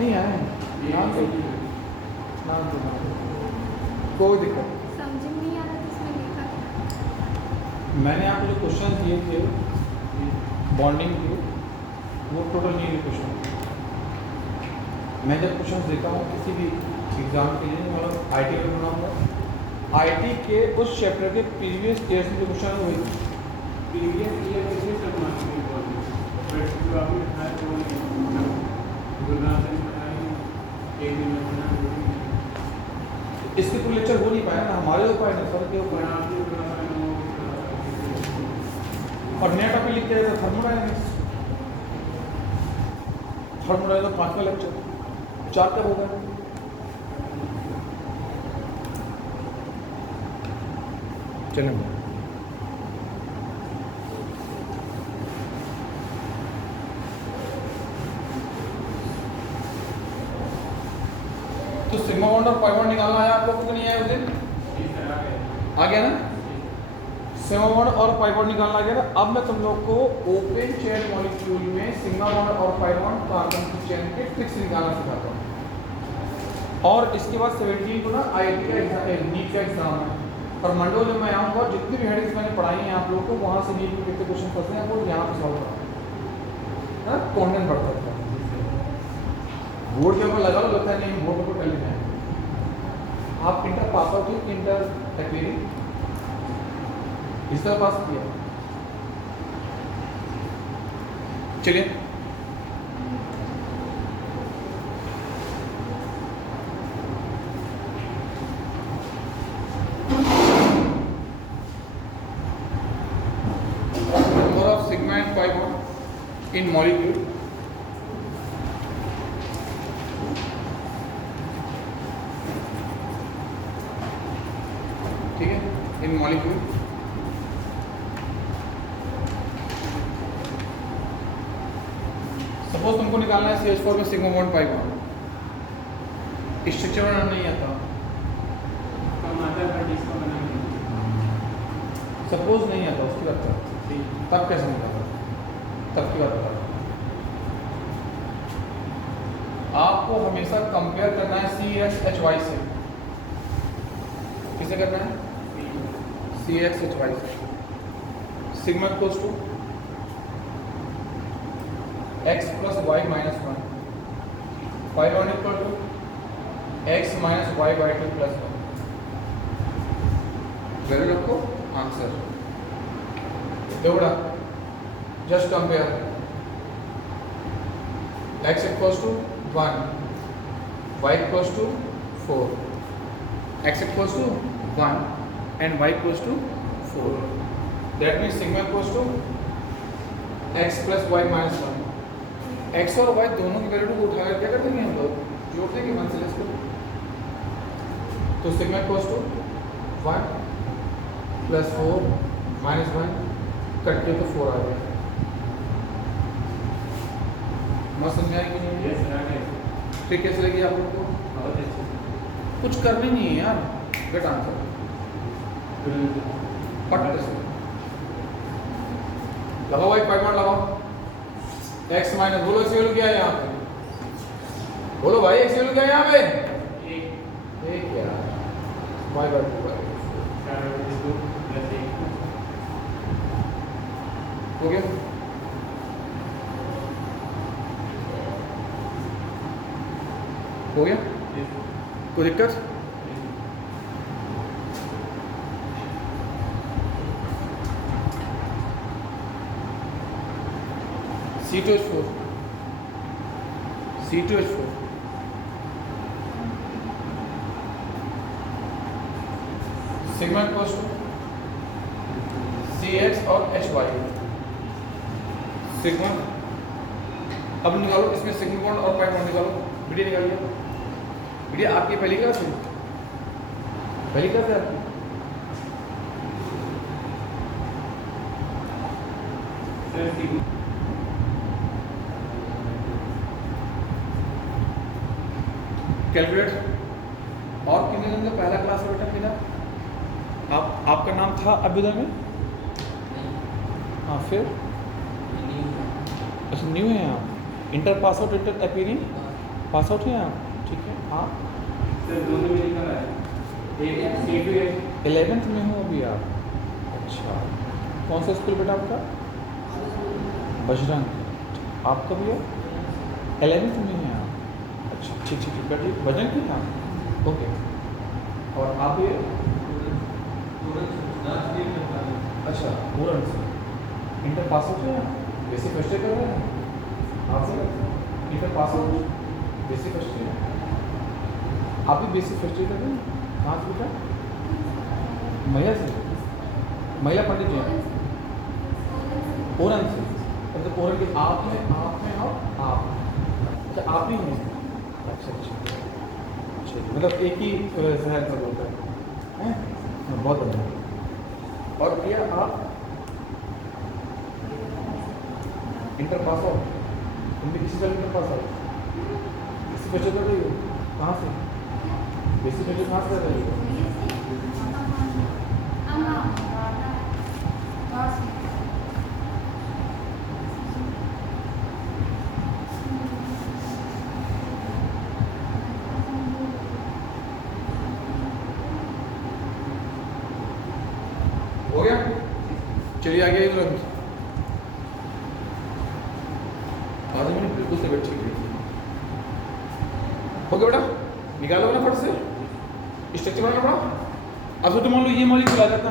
नहीं आए नाम से नाम से कोई दिक्कत समझ में नहीं आ रहा था इसमें लिखा क्या। मैंने आपको जो क्वेश्चन दिए थे बॉन्डिंग के वो टोटल नहीं है क्वेश्चन। मैं जब क्वेश्चन देता हूँ किसी भी एग्ज़ाम के लिए मतलब आई टी का बनाऊँगा आई के उस चैप्टर के प्रीवियस ईयर से जो क्वेश्चन है वही प्रीवियस ईयर से सब मार्क्स बोल बट जो आपने बताया वो नहीं गुरुनाथ ने बताया एक दिन में बना इसके पूरे लेक्चर हो नहीं पाया ना हमारे हो पाए ना सर के हो पाए आपने और नया टॉपिक लिख के आया था थर्मोडायनेमिक्स। थर्मोडायनेमिक्स का 5वां लेक्चर 4 कब होगा। चलें तो सिग्मा बॉन्ड और पाई बॉन्ड निकालना है आप लोगों को नहीं आया उस दिन आ गया ना। सिग्मा बॉन्ड और पाई बॉन्ड निकालना आ गया ना। अब मैं तुम लोग को ओपन चेन मॉलिक्यूल में सिग्मा बॉन्ड और पाई बॉन्ड कार्बन की चेन के ट्रिक्स निकालना सिखाता हूँ। और इसके बाद 17 को ना आईआईटी का नीट का एग्जाम है और मंडो जब मैं आऊँगा जितनी भी हेडिंग्स मैंने पढ़ाई हैं आप लोगों को वहाँ से नीट में कितने क्वेश्चन फंसते हैं वो यहाँ पर सॉल्व करा है कॉन्टेंट बढ़ता है। बोर्ड के ऊपर लगा लगता है नहीं बोर्ड को कर लेना है। आप इंटर पास आउट हुई इंटर तकरीरी इस तरह पास किया। चलिए number of sigma and pi bond in molecule in molecule suppose तुमको निकालना है CH4 में sigma bond pi bond structure बनाना नहीं आता सपोज नहीं आता उसकी बात करते तब कैसे निकाला तब की बात बता। आपको हमेशा कंपेयर करना है CXHY से। किसे करना है CXHY से। Sigma equals to x plus y minus 1 pi bond equal to x minus y by 2 plus 1 value रखो आंसर दोगुना just compare x equals to 1 y equals to 4 x equals to 1 and y equals to 4 that means sigma equals to x plus y minus 1 x और y दोनों की value को उठाकर क्या कर देंगे हम लोग जोड़ देंगे 1 से इसको तो sigma equals to 1 plus 4 minus 1 cut के तो 4 आ गया। मस्त समझ आएगी नहीं ठीक कैसे लगी आप लोग को कुछ करनी नहीं है यार गेट आंसर पट से लगाओ भाई पाई बॉन्ड लगाओ x माइनस बोलो x वैल्यू क्या है यहाँ पे बोलो भाई x वैल्यू क्या है यहाँ पे एक यार y बाय 2 हो गया। हो गया कोई दिक्कत C2H4 C2H4 sigma equals to CX और HY सिग्मा। अब निकालो इसमें सिग्मा बॉन्ड और पाई बॉन्ड निकालो वीडियो निकालिए। वीडियो आपकी पहली क्लास है पहली क्लास है आपकी कैलकुलेट और कितने दिन का पहला क्लास बेटा मिला आपका नाम था अभ्युदय में हाँ फिर अच्छा न्यू है आप inter pass out inter appearing pass out हैं आप, ठीक है। आप सर दोनों में निकल आया, एक सी टू है। 11th में हो अभी आप? अच्छा, कौन सा स्कूल बेटा आपका? बजरंग। आपका भी है? 11th में हैं आप? अच्छा, ठीक ठीक ठीक बेटा, बजरंग की आप, ओके। और आप ये अच्छा पूरन से इंटर पास आउट हैं आप? बेसिक फर्स्ट ईयर कर रहे हैं आप? से inter pass out basic first year, आप भी बेसिक फर्स्ट ईयर कर रहे हैं? कहाँ से बेटा? महिला से, महिला पंडित जी हैं पूरन से, मतलब पूरन के आप में और आप, अच्छा आप ही हैं? अच्छा अच्छा अच्छा, मतलब एक ही शहर का लोग हैं, बहुत बढ़िया। और भैया आप इंटर पास आउट, तुम भी किसी का इंटर पास आउट? किसी बच्चे कर रही हो? कहाँ से? बेसिक बच्चे कहाँ से कर रही हो? हो गया, चलिए आगे तुरंत। आज मैंने बिल्कुल से बैठ गई। हो गया बेटा, निकालो ना फट से स्ट्रक्चर बनाना पड़ा। अब तो मान लो ये मॉलिक्यूल आ जाता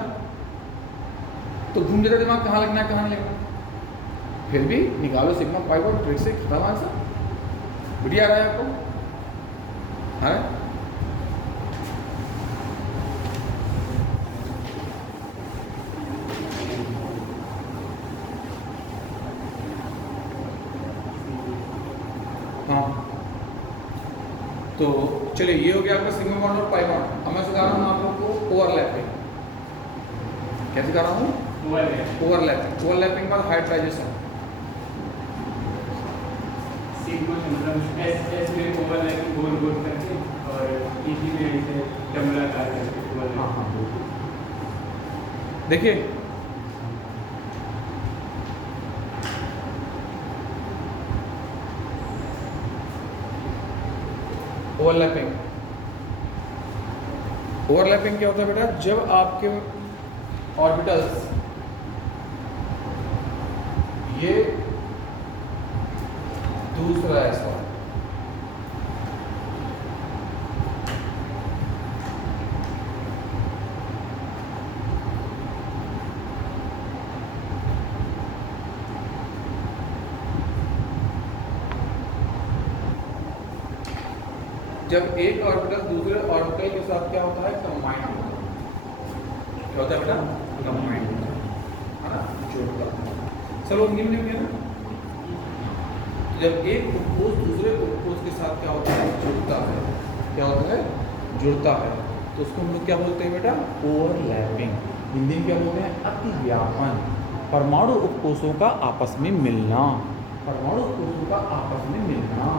तो घूम जाता दिमाग, कहाँ लगना है कहाँ नहीं लगना। फिर भी निकालो सिग्मा पाई और ट्रिक से खत्म आंसर। बढ़िया आ रहा है आपको? हाँ हाँ, तो चलिए ये हो गया आपका सिग्मा बॉन्ड और पाई बॉन्ड। अब मैं सिखा रहा हूँ आप लोग को ओवरलैपिंग। क्या सिखा रहा हूँ? ओवरलैपिंग। ओवरलैपिंग के बाद हाइड्राइजेशन। सिग्मा का मतलब एस में ओवरलैपिंग गोल गोल करके और इसी में ऐसे डबलाकार करके ओवरलैप। हाँ हाँ देखिए ओवरलैपिंग, ओवरलैपिंग क्या होता है बेटा? जब आपके ऑर्बिटल्स ये दूसरा ऐसा जब एक ऑर्बिटल दूसरे ऑर्बिटल के साथ क्या होता है? कंबाइंड होता है। क्या होता है बेटा? कंबाइंड होता है ना, जुड़ता है। चलो निम्न में गया ना, जब एक उपकोष दूसरे उपकोष के साथ क्या होता है? जुड़ता है। क्या होता है? जुड़ता है। तो उसको हम लोग क्या बोलते हैं बेटा? ओवरलैपिंग। हिंदी में क्या बोलते हैं? अतिव्यापन। परमाणु उपकोषों का आपस में मिलना, परमाणु उपकोषों का आपस में मिलना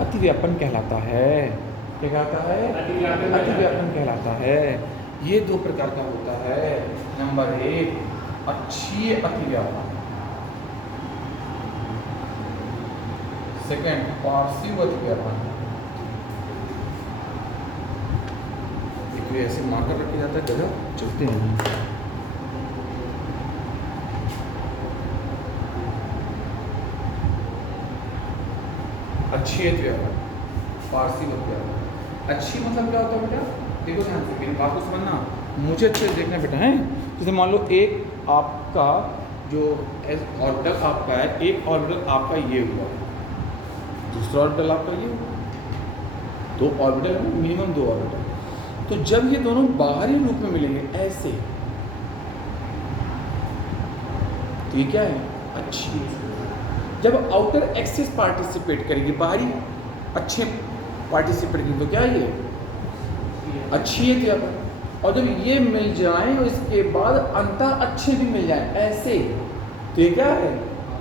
अतिव्यापन कहलाता है। क्या कहलाता है? अतिव्यापन कहलाता है। ये दो प्रकार का होता है। नंबर 1 अक्षीय अतिव्यापन, सेकंड पार्श्व अतिव्यापन। ऐसे मार्कर रखे जाता है, जगह चलते नहीं। अच्छी अतिव्यापन, पार्श्व अतिव्यापन। अच्छी मतलब क्या होता है बेटा? देखो ध्यान से, मेरी बात को समझना, मुझे अच्छे से देखना बेटा है। जैसे मान लो एक आपका जो ऑर्बिटल आपका है, एक ऑर्बिटल आपका ये हुआ, दूसरा ऑर्बिटल आपका ये हुआ, दो ऑर्बिटल है, मिनिमम 2 ऑर्बिटल। तो जब ये दोनों बाहरी रूप में मिलेंगे ऐसे, तो ये क्या है? अच्छी। जब आउटर एक्सिस पार्टिसिपेट करेगी, बाहरी अच्छे पार्टिसिपेट करेगी, तो क्या ये अच्छी है क्या? और जब ये मिल जाए और इसके बाद अंत अच्छे भी मिल जाए ऐसे, तो ये क्या है?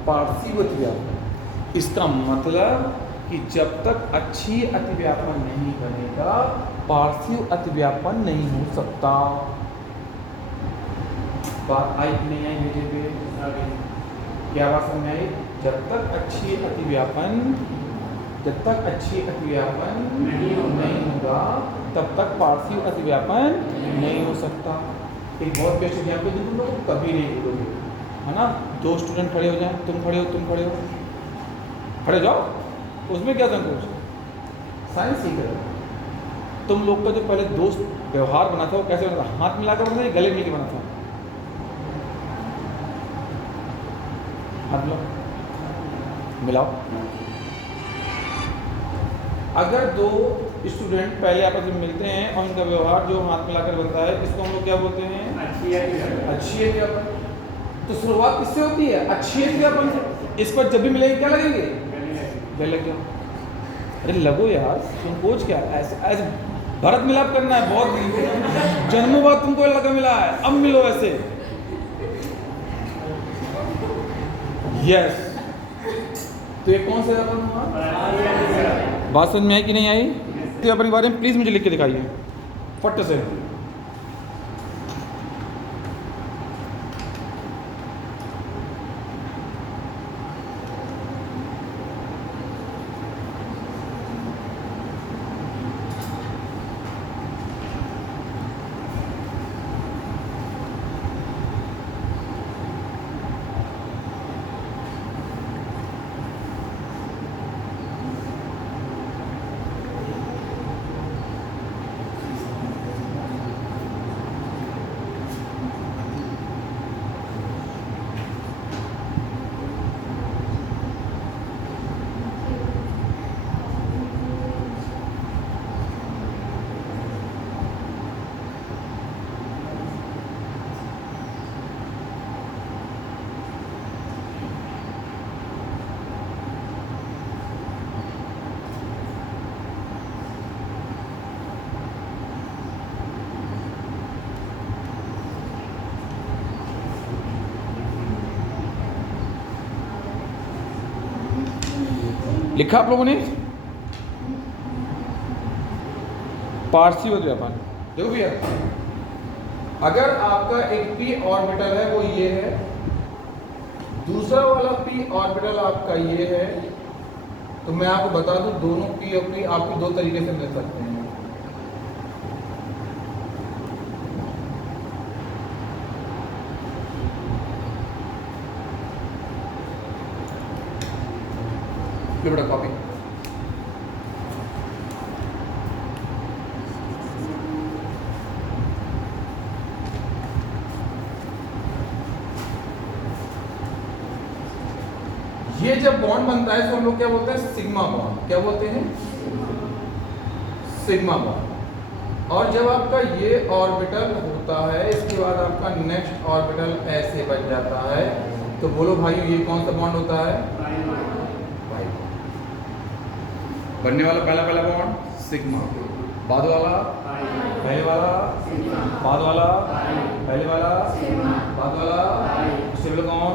पार्श्व अतिव्यापन। इसका मतलब कि जब तक अच्छी अतिव्यापन नहीं बनेगा, पार्श्व अतिव्यापन नहीं हो सकता। बात आई कि नहीं आई मेरे पे? क्या बात समझ आई? जब तक अच्छी अतिव्यापन जब तक अच्छी अतिव्यापन नहीं होगा। नहीं होगा तब तक पार्थिव अतिव्यापन नहीं हो सकता। एक बहुत बेस्ट एग्जाम्पल जो तुम लोग कभी नहीं भूलोगे, है ना। दो स्टूडेंट खड़े हो जाएं, तुम खड़े हो, खड़े जाओ, उसमें क्या संकोच, साइंस सीख रहे हो। तुम लोग का जो पहले दोस्त व्यवहार बना था वो कैसे बना था, हाथ मिलाकर बना था या गले मिलकर बना था? हाथ मिलाओ। अगर दो स्टूडेंट पहले आपस में मिलते हैं और उनका व्यवहार जो हाथ मिलाकर बनता है, इसको हम लोग क्या बोलते हैं? अच्छी अतिव्यापन। तो शुरुआत किससे होती है? अच्छी अतिव्यापन से। इस पर जब भी मिलेंगे क्या लगेंगे? गले क्यों? अरे लगो यार, संकोच क्या? ऐसे भरत मिलाप करना है, बहुत जन्मों बाद तुमको लगा मिला है, अब मिलो ऐसे। यस, तो ये कौन सा व्यापन हुआ? बात समझ में आई कि नहीं आई? तो अपने बारे में प्लीज मुझे लिख के दिखाइए फट से। लिखा आप लोगों ने? पार्थिव व्यापन देखो भैया, अगर आपका एक पी ऑर्बिटल है वो ये है, दूसरा वाला पी ऑर्बिटल आपका ये है, तो मैं आपको बता दूं दोनों पी और पी आपको दो तरीके से मिल सकते हैं। लो बेटा कॉपी। ये जब बॉन्ड बनता है तो हम लोग क्या बोलते हैं? Sigma bond. क्या बोलते हैं? Sigma bond. और जब आपका ये ऑर्बिटल होता है, इसके बाद आपका नेक्स्ट ऑर्बिटल ऐसे बन जाता है, तो बोलो भाई ये कौन सा बॉन्ड होता है? बनने वाला पहला बॉन्ड सिग्मा, बाद वाला पहले वाला, बाद वाला पहले वाला, बाद वाला स्टेबल कौन?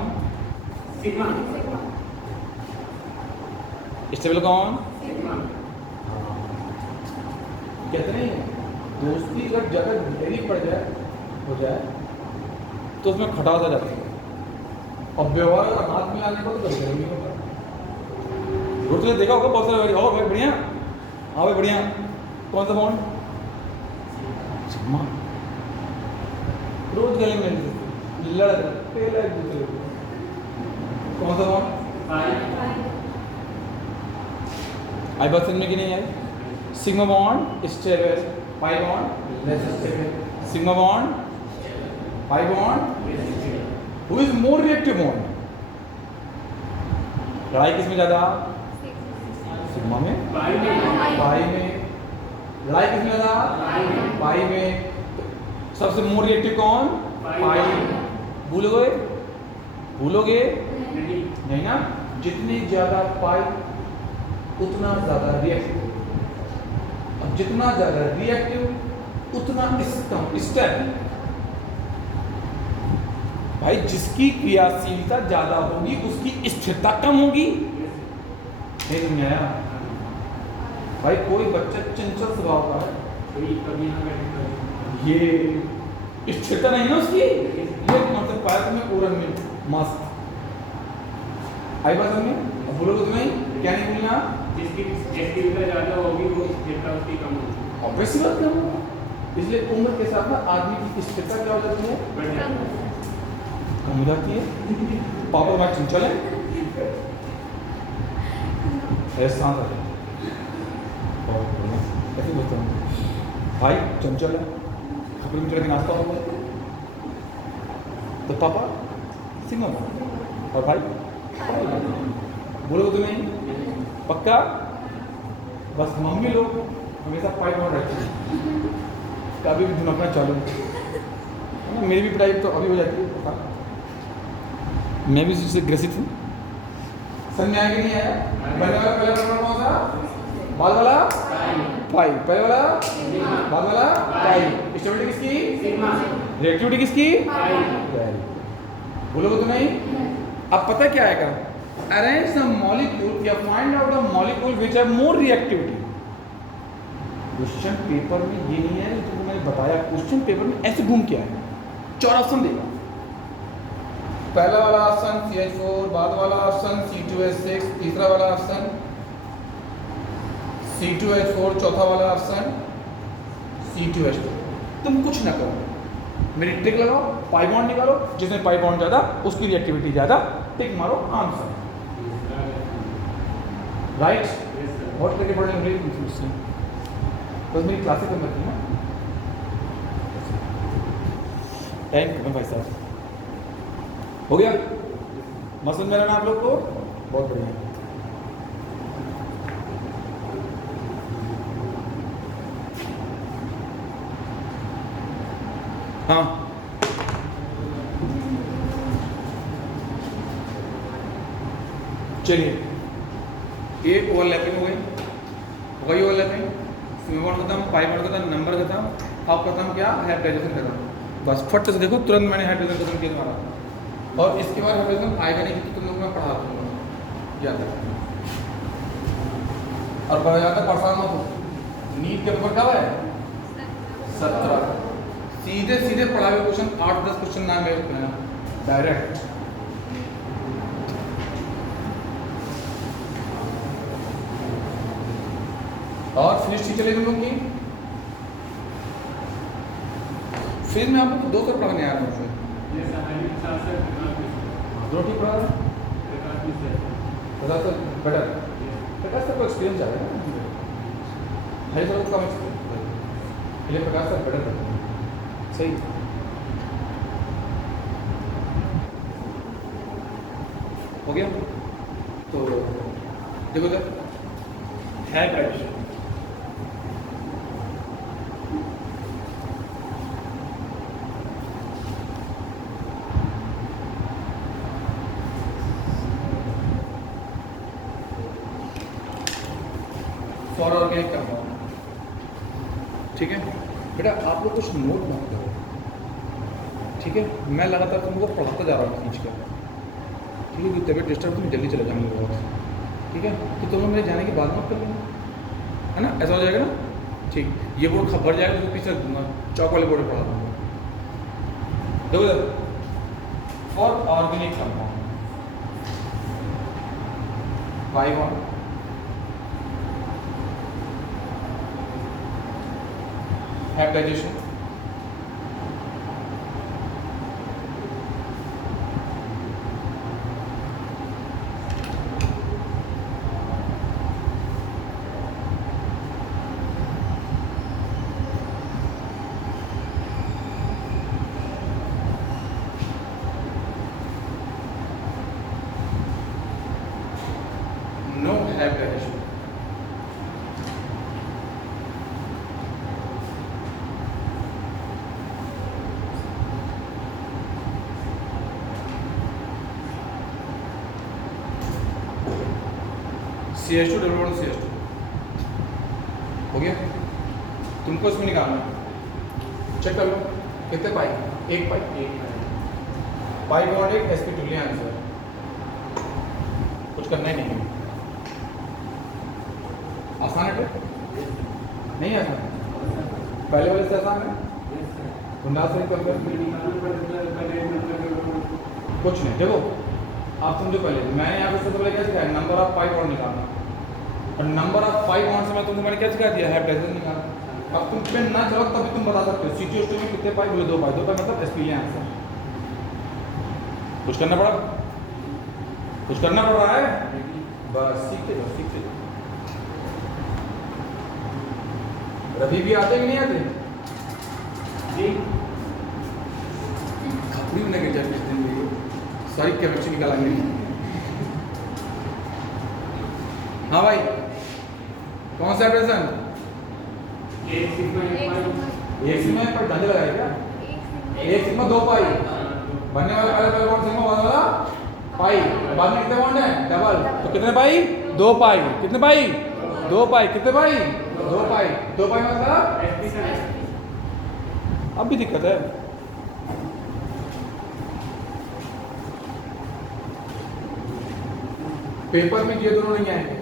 स्टेबल कौन? कहते नहीं दोस्ती अगर जगह गहरी पड़ जाए हो जाए तो उसमें खटास आ जाती है, और व्यवहार अगर हाथ मिलाने को तो कभी नहीं होता। तुमने देखा होगा बहुत सारे और भाई बढ़िया, हाँ भाई बढ़िया, कौन सा बॉन्ड? सिग्मा। रोज गले में लड़ते एक दूसरे को, कौन सा बॉन्ड? आई बात समझ में कि नहीं आई? Sigma bond stable, pi bond less stable. Sigma bond, pi bond, who is more reactive bond? लड़ाई किसमें ज्यादा? सिग्मा में, पाई में। लड़ाई किसमें ज्यादा? पाई में। सबसे मोर रिएक्टिव कौन? पाई। भूलोगे नहीं ना? जितनी ज्यादा पाई उतना ज्यादा रिएक्टिव, और जितना ज्यादा रिएक्टिव उतना स्टेबल। भाई जिसकी क्रियाशीलता ज्यादा होगी उसकी स्थिरता कम होगी। नहीं समझ आया? भाई कोई बच्चा चंचल स्वभाव का है, ये स्थिरता नहीं ना उसकी, ये मतलब पाया तुम्हें ओरन में मस्त आई बात में, अब बोलोगे तो नहीं क्या नहीं भूलना? जिसकी स्थिरता ज़्यादा होगी वो स्थिरता उसकी कम होगी। ऑब्वियसली बात है। इसलिए उम्र के साथ ना आदमी की स्थिरता क्या हो जाती है? बढ़ जाता है। कम हो जाती है। पापा बात चंचल है, ऐसा है कैसे बोलते हैं भाई चंचल है, खपड़ी में चढ़ के नाश्ता होगा तो पापा सिंगल और भाई बोलोगे तो नहीं पक्का? बस मम्मी लोग हमेशा पाइप में रहती है, कभी भी धुनकना चालू। मेरी भी पढ़ाई तो अभी हो जाती है, मैं भी इससे ग्रसित हूँ। समझ में आया कि नहीं आया? पहले वाला पहला नंबर कौन सा? बाद वाला पाई, पहले वाला बाद वाला पाई। स्टेबिलिटी किसकी? रिएक्टिविटी किसकी? बोलोगे तो नहीं? अब पता क्या आएगा? अरेंज द मॉलिक्यूल या find out the molecule which have more reactivity. Question paper में ये नहीं है जो मैंने बताया, क्वेश्चन पेपर में ऐसे घूम के आएगा, 4 ऑप्शन देगा। पहला वाला ऑप्शन CH4, बाद वाला ऑप्शन C2H6, तीसरा वाला ऑप्शन C2H4, चौथा वाला ऑप्शन C2H2। तुम कुछ ना करो, मेरी ट्रिक लगाओ, पाई बॉन्ड निकालो, जिसमें पाई बॉन्ड ज़्यादा उसकी रिएक्टिविटी ज़्यादा, टिक मारो, आंसर। राइट? बहुत ट्रिक पढ़ने में मुझसे बस मेरी क्लासेस कम करती है ना, टाइम कम भाई साहब। हो गया? मस्त समझ में आया ना आप लोग को? बहुत बढ़िया। हाँ चलिए, एक ओवरलैपिंग हो गई, वही ओवरलैपिंग, सिमेबॉन्ड खत्म, पाई बॉन्ड खत्म, नंबर खत्म, अब खत्म क्या? हाइब्रिडाइजेशन खत्म। बस फट से देखो, तुरंत मैंने हाइब्रिडाइजेशन खत्म किया तुम्हारा, और इसके बाद हाइब्रिडाइजेशन आएगा नहीं क्योंकि तुम लोग मैं पढ़ा दूंगा, याद रखना। और बड़ा ज़्यादा परेशान मत हो, नीट के पेपर कब है? 17। सीधे सीधे पढ़ा हुए क्वेश्चन 8-10 क्वेश्चन ना गए डायरेक्ट। और फिनिश ठीक चलेगी तुम लोग की? फिर मैं आपको 2 कर पढ़ाने आ रहा हूँ। दो ठीक पढ़ा रहा हूँ, तो बेटर प्रकाश सर को एक्सपीरियंस आ रहा है ना, हरी सर को कम एक्सपीरियंस, इसलिए प्रकाश सर बेटर करते हैं। सही हो गया? तो देखो सर, है ग्रेजुएशन, फॉर ऑर्गेनिक कंपाउंड। ठीक है बेटा, आप लोग कुछ नोट मत करो, ठीक है? मैं लगातार तुम लोग को पढ़ाता जा रहा हूँ खींच कर, ठीक है? क्योंकि तबियत डिस्टर्ब तुम जल्दी चले जाएंगे बहुत, ठीक है? तो तुम लोग मेरे जाने की बात मत कर लेना, है ना? ऐसा हो जाएगा ना? ठीक, ये बोर्ड खबर जाएगा तो पीछे रख दूंगा, चौक वाले बोर्ड पढ़ा दूंगा। देखो sir, for organic compound pi bond, hybridization, no hybridization. CH2 double bond CH2 हो गया? तुमको इसमें निकालना है, चेक कर लो कितने पाई? एक पाई, पाई बॉन्ड एक sp2 ले आंसर, कुछ करना ही नहीं है। आसान है? नहीं आसान? पहले वाले से आसान है? कुछ नहीं। देखो आप समझो पहले, मैंने यहाँ पे सबसे पहले क्या सिखाया, नंबर ऑफ 5 बॉन्ड निकालना, और नंबर ऑफ 5 बॉन्ड से मैं तुमको मैंने क्या सिखा दिया है, डायजेशन निकालना। अब तुम पे ना चलो तभी तुम बता सकते हो सिचुएशन में कितने पाई बोले, 2 पाई मतलब एसपी आंसर। कुछ करना पड़ा, कुछ करना पड़ रहा है, बस सीखते जाओ सीखते जाओ। रवि भी आते कि नहीं आते जी खपड़ी में लगे जाए कुछ दिन में सारी केमिस्ट्री निकालेंगे। हाँ भाई कौन सा एप्रेशन, एक सिग्मा एक सिग्मा पर धंधे लगाए क्या, एक सिग्मा 2 पाई बनने वाला पहले बॉन्ड सिग्मा बनने वाला पाई, बाद में कितने बॉन्ड है डबल, तो कितने पाई 2 पाई, कितने पाई 2 पाई, कितने पाई 2 पाई, 2 पाई मतलब अब भी दिक्कत है। पेपर में ये दोनों नहीं आएंगे,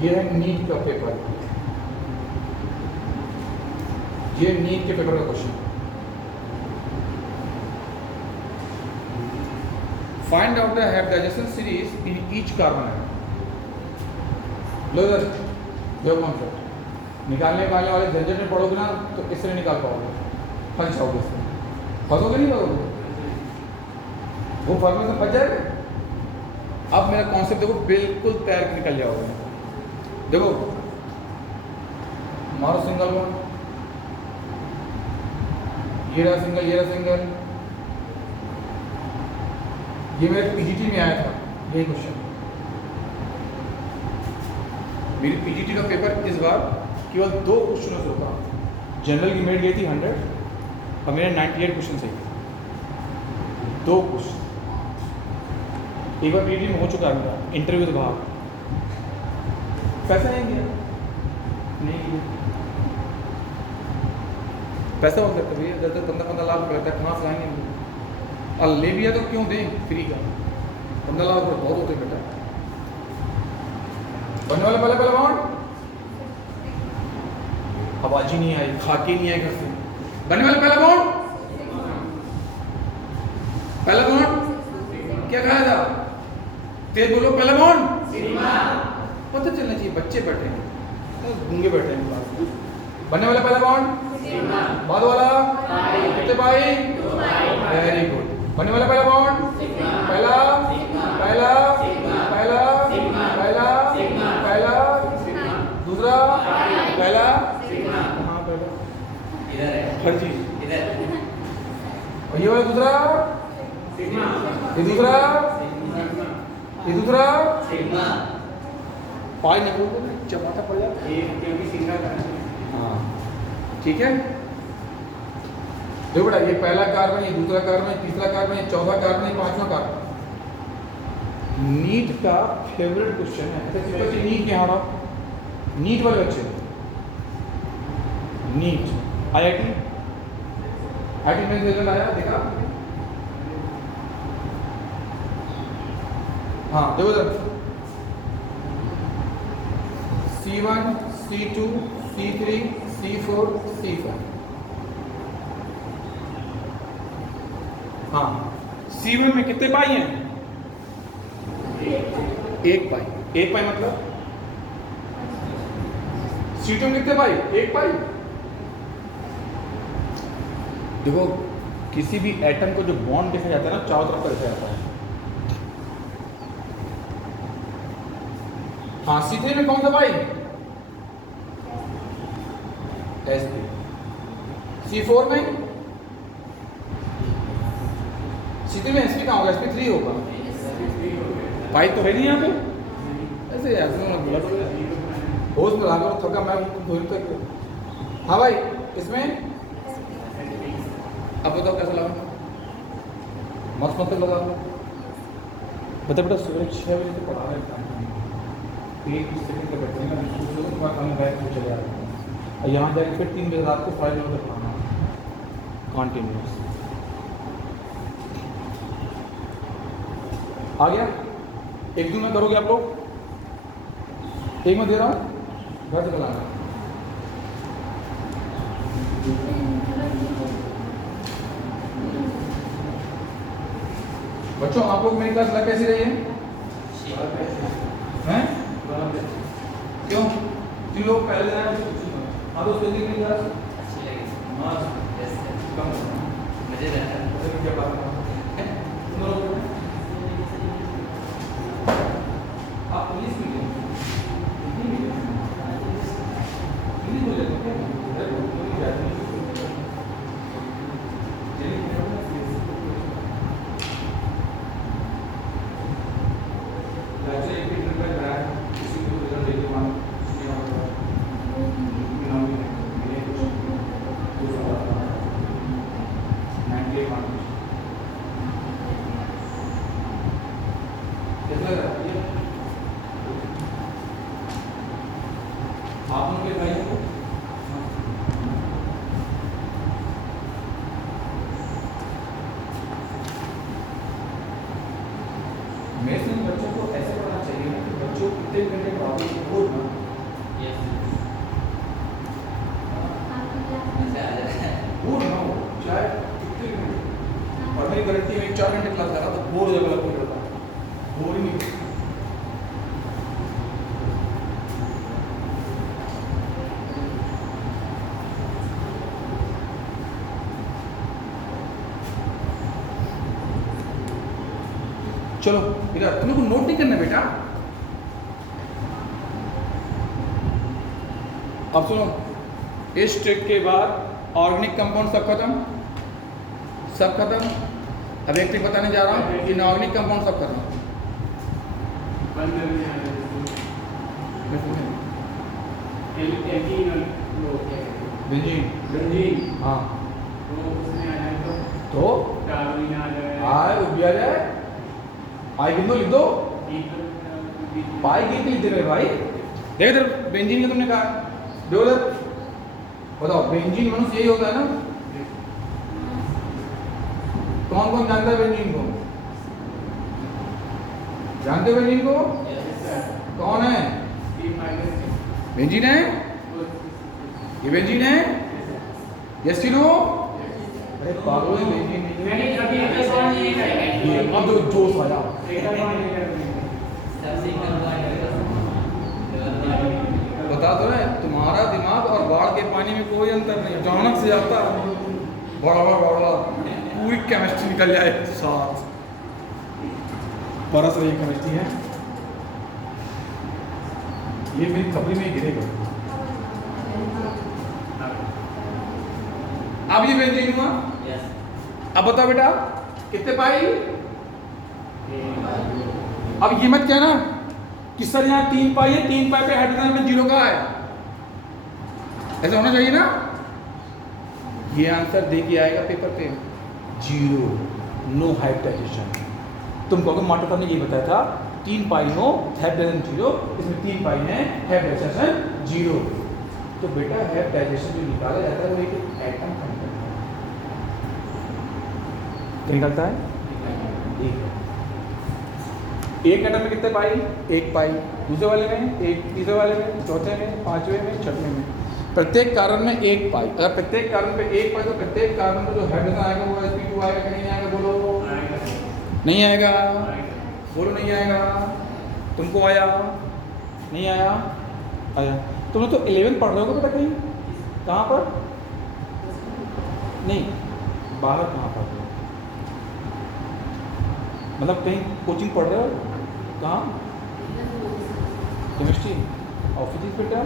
ये है नीट का पेपर, ये नीट के पेपर का question. Find out the hybridization series in each carbon atom. लो इधर देखो कॉन्सेप्ट निकालने वाले झंझट में पढ़ोगे ना तो इससे नहीं निकाल पाओगे, फंस जाओगे इसमें, फंसोगे नहीं फंसोगे, वो फॉर्मूला से फंस जाएगा। अब मेरा कॉन्सेप्ट देखो बिल्कुल तैयार के निकल जाओगे। देखो मारो सिंगल बॉन्ड, ये रहा सिंगल, ये रहा सिंगल, ये मेरे पीजीटी में आया था यही क्वेश्चन। मेरी पीजीटी का पेपर इस बार केवल 2 क्वेश्चनों से होगा, जनरल की मेरिट गई थी 100 और मेरे 98 क्वेश्चन सही थे, 2 क्वेश्चन। एक बार पीजीटी में हो चुका है मेरा इंटरव्यू तो बाहर, पैसा नहीं दिया, नहीं दिया पैसा हो सकता भैया, 10-15 लाख रुपये लगता है, कहाँ से आएंगे हम? और ले लिया तो क्यों दें फ्री का, 15 लाख रुपये बहुत होते बेटा। बनने वाला पहले पहले बाउंड आवाज ही नहीं आई, खाके नहीं आई घर से। बनने वाला पहला बाउंड, पहला बाउंड क्या कहा था, तेज बोलो, पहला बाउंड पता चलना चाहिए, बच्चे बैठे हैं गूंगे बैठे हैं क्लास में। बनने वाला पहला बाउंड, बाद वाला कितने पाई, वेरी गुड। बनने वाला पहला बाउंड, पहला पहला पहला पहला पहला दूसरा पहला, हाँ पहला इधर है, हर चीज इधर और ये वाला दूसरा, सिग्मा, ये दूसरा, ये दूसरा सिग्मा, पाई नहीं बोल चपाटा पड़ जाता है। ये क्योंकि सीधा था। हाँ ठीक है, देखो बेटा ये पहला कार्बन, ये दूसरा कार्बन, ये तीसरा कार्बन, ये चौथा कार्बन, ये 5वां कार्बन। नीट का फेवरेट क्वेश्चन है, ऐसे बच्चे नीट के यहाँ रहो, नीट वाले बच्चे, नीट आईआईटी में रिजल्ट आया देखा, हाँ देखो इधर C1 C2 C3 C4 C5, हाँ C1 में कितने पाई हैं, 1 पाई, 1 पाई मतलब C2 में कितने पाई, 1 पाई। देखो किसी भी एटम को जो बॉन्ड देखा जाता है ना चारों तरफ का देखा जाता है। हाँ C3 में कौन सा पाई, sp। C4 में, C3 में sp कहाँ होगा, sp3 होगा, पाई तो है नहीं यहाँ पे, ऐसे ऐसे मत बोला, होश में लगा थका मैं धोरी तक। हाँ भाई इसमें अब बताओ कैसा लगा, मस्त मस्त लगा, बता बेटा सुबह 6 बजे से पढ़ा रहे हैं, 1 सेकंड का बैठे हैं, दूसरे दिन बाद हम बैठ के चले आ रहे हैं और यहाँ जाके फिर 3 बजे रात को 5 बजे तक पढ़ाना कॉन्टिन्यूस। आ गया, 1-2 में करोगे आप लोग, 1 में दे रहा हूँ घर से कराना। बच्चों आप लोग मेरी क्लास लग कैसी रही है हैं? क्यों? जिन लोग पहले दिन आए उनसे पूछूंगा। हाँ दोस्त कैसी लगी क्लास? हाँ कम मुझे रहता है क्या बात है? तुम लोग आप इंग्लिश में हिंदी में हिंदी बोल लेते हो क्या? अरे बोली जाती है वैसे एक इंटर में रहा है किसी को रिजल्ट देके मान क्या होगा नाम भी मेरे कुछ दूसरा 98 मार्क्स कैसा लग रहा है ये आप उनके भाई को मेरे से बच्चों को ऐसे पढ़ना चाहिए ना कि बच्चों कितने घंटे पढ़ाते हैं वो ना वो ना हो चाहे कितने घंटे और मेरी गारंटी में 4 घंटे क्लास करा तो बोर हो जाएगा कोई करता बोर ही नहीं चलो इधर तुम लोग को नोट नहीं करना बेटा अब सुनो इस ट्रिक के बाद ऑर्गेनिक कंपाउंड सब खत्म अब एक ट्रिक बताने जा रहा हूँ इनऑर्गेनिक कंपाउंड सब खत्म बेंजीन हाँ तो आए उठ भी आ जाए पाई गिन दो लिख दो पाई गिन के लिख दे रहे भाई देख इधर बेंजीन का तुमने कहा देखो इधर बताओ बेंजीन मनुष्य यही होता है ना कौन कौन जानता है बेंजीन को जानते हो बेंजीन को कौन है बेंजीन है ये बेंजीन है यस नो अरे पागल है बेंजीन नहीं ये अब जो जोश आया बता दो ना तुम्हारा दिमाग और बाढ़ के पानी में कोई अंतर नहीं अचानक से आता है बड़ा पूरी केमिस्ट्री निकल जाए साथ बरस रही केमिस्ट्री है ये मेरी खबरी में गिरेगा अब ये बेंजीन हुआ अब बताओ बेटा कितने पाई अब ये मत कहना कि सर यहाँ 3 पाई है 3 पाई पे हाइड्रोजन में 0 कहाँ है ऐसा होना चाहिए ना ये आंसर दे के आएगा पेपर पे 0 नो हाइब्रिडाइजेशन तुम कहोगे मास्टर साहब ने ये बताया था 3 पाई नो हाइब्रिडाइजेशन 0 इसमें 3 पाई है हाइब्रिडाइजेशन 0 तो बेटा हाइब्रिडाइजेशन जो निकाला जाता है वो एक एटम कंटेंट है क्या निकलता है एक एटम में कितने पाई 1 पाई दूसरे वाले में 1 तीसरे वाले में चौथे में पांचवें में छठवें में प्रत्येक कार्बन में 1 पाई अगर प्रत्येक कार्बन पे 1 पाई तो प्रत्येक कार्बन में जो हाइड्रोजन आएगा वो sp2 आएगा कि नहीं आएगा बोलो नहीं आएगा बोलो नहीं आएगा तुमको आया नहीं आया आया तुम लोग तो 11 पढ़ रहे हो बेटा कहीं कहाँ पर नहीं बाहर कहाँ पढ़ रहे हो मतलब कहीं कोचिंग पढ़ रहे हो कहाँ केमिस्ट्री और फिजिक्स बेटा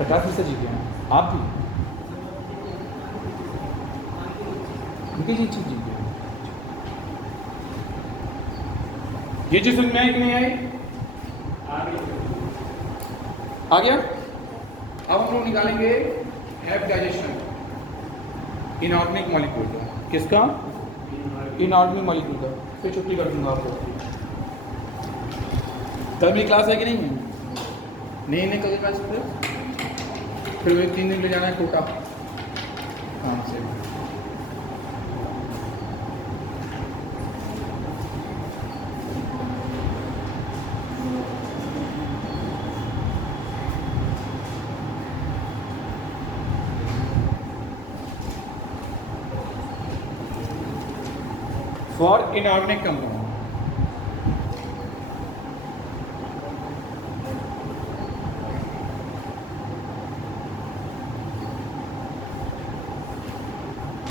50% जीत गए आप भी उनकी जी चीज जीत गए ये चीज समझ में आई कि नहीं आई आ गया अब हम लोग निकालेंगे हाइब्रिडाइजेशन इनऑर्गेनिक मॉलिक्यूल का किसका इनऑर्गेनिक मॉलिक्यूल का फिर छुट्टी कर दूंगा आपको कल भी क्लास है कि नहीं है नहीं कल क्लास फिर वही 3 दिन ले जाना है कोटा काम से for inorganic compound.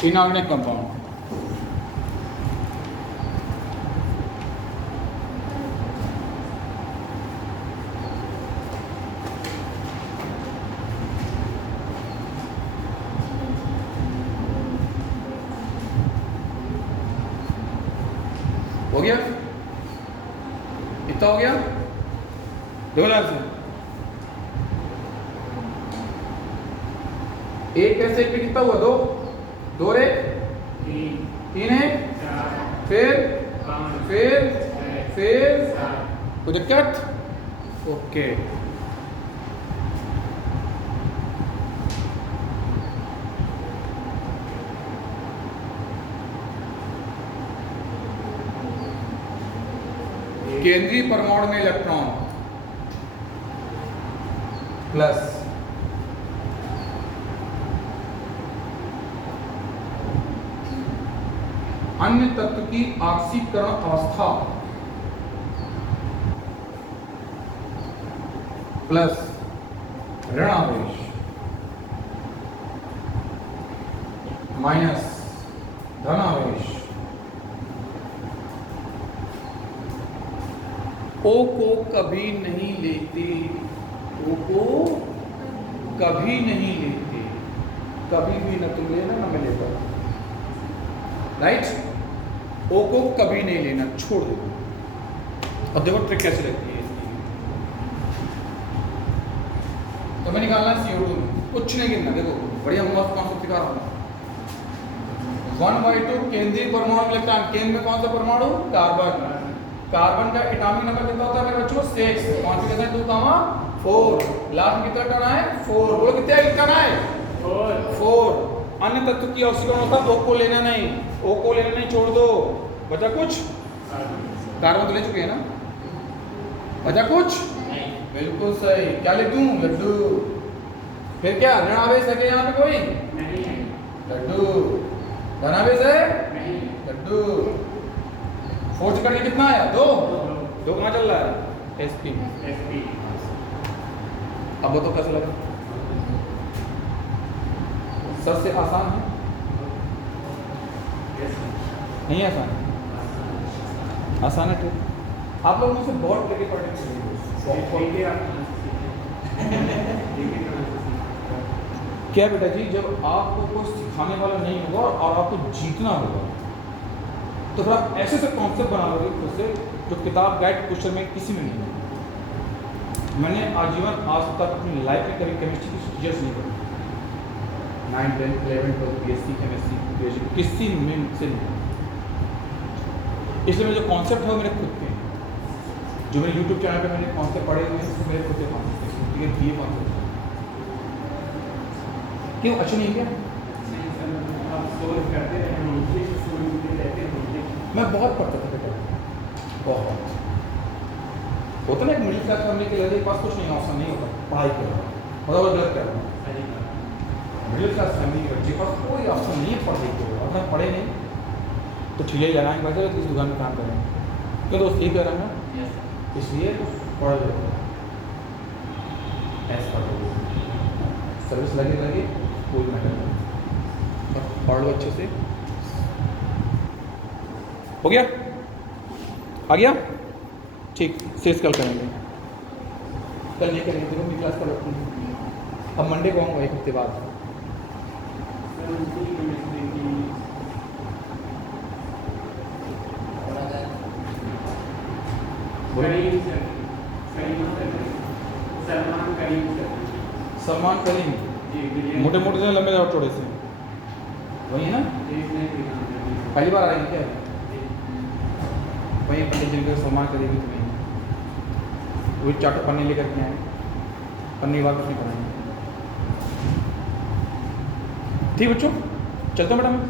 Inorganic compound हो गया, इतना हो गया। दो लाख से एक ऐसे एक पे कितना हुआ? दो, दो रे तीन तीन है, चार फिर पाँच फिर सात कोई दिक्कत? ओके, केंद्रीय परमाणु में इलेक्ट्रॉन प्लस अन्य तत्व की ऑक्सीकरण अवस्था प्लस ऋण आवेश माइनस धन आवेश ओ को कभी नहीं लेते, ओ को कभी नहीं लेते, कभी भी न तुम लेना न मैं लेता, राइट। ओ को कभी नहीं लेना, छोड़ दो। अब देखो ट्रिक कैसे रहती है इसकी। तो मैं निकालना है CO2 में, कुछ नहीं गिनना। देखो बढ़िया मस्त कॉन्सेप्ट दिखा रहा हूँ। 1/2 केंद्रीय परमाणु इलेक्ट्रॉन, केंद्र में कौन सा परमाणु? कार्बन। कार्बन का एटॉमिक नंबर कितना होता है मेरे बच्चों? 6। कॉन्फिगरेशन 2, 4। लास्ट में कितना करना है? 4। बोलो कितने करना है? 4। अन्य तत्व की ऑक्सीकरण होता है, O को लेना नहीं, O को लेना नहीं, छोड़ दो। बचा कुछ? कार्बन तो ले चुके हैं ना? बचा कुछ? बिल्कुल सही। क्या ले दूं? लड्डू। फिर क्या ऋण आवेश है क्या यहाँ पे कोई? नहीं है, लड्डू। धन आवेश है? नहीं, लड्डू। फोर्स करके कितना आया? 2। 2 कहाँ चल रहा है? SP। SP अब बताओ कैसा लगा? सबसे आसान है? नहीं आसान? आसान है ट्रिक। आप लोग मुझसे बहुत ट्रिकी पढ़ने चाहिए। क्या बेटा जी, जब आपको कोई सिखाने वाला नहीं होगा और आपको जीतना होगा तो फिर आप ऐसे कॉन्सेप्ट बना लोगे खुद से जो किताब गाइड क्वेश्चन में किसी में नहीं है। मैंने आजीवन आज तक अपनी लाइफ में कभी केमिस्ट्री की टीचर्स नहीं पढ़ी। 9, 10, 11, 12 BSc केमिस्ट्री PhD किसी में से नहीं। इसलिए मेरे जो कॉन्सेप्ट है वो मेरे खुद के हैं। जो मेरे YouTube चैनल पे मैंने कॉन्सेप्ट पढ़े हुए हैं मेरे खुद के कॉन्सेप्ट हैं। ये कॉन्सेप्ट क्यों अच्छे नहीं क्या? मैं बहुत पढ़ता था बेटा, बहुत। होता ना एक मिडिल क्लास फैमिली के लड़के के पास कुछ नहीं, ऑप्शन नहीं होता पढ़ाई के अलावा, मतलब वो गलत कर रहा हूँ। मिडिल क्लास फैमिली के बच्चे के पास कोई ऑप्शन नहीं है पढ़ाई के अलावा। अगर पढ़े नहीं तो ठिले लगाएंगे, भाई चलो किसी दुकान में काम करेंगे, क्यों दोस्त यही कर रहे हैं ना, इसलिए पढ़ लो, ऐसा पढ़ लो, सर्विस लगे कोई मैटर नहीं, पढ़ लो अच्छे से। हो गया? आ गया? ठीक, शेष कल करेंगे। कल नहीं करेंगे, देखो मेरी क्लास कल रखूँ। अब मंडे को आऊँगा 1 हफ्ते बाद। सलमान करीम मोटे मोटे से लंबे और थोड़े से वही है ना? पहली बार आ रही है क्या? वही पंडित जी को सलमान करीम ही तुम्हें वही चाटो पन्नी लेकर के आए, पन्नी बात कुछ नहीं बनाएंगे। ठीक बच्चों, चलता हूँ बेटा मैं।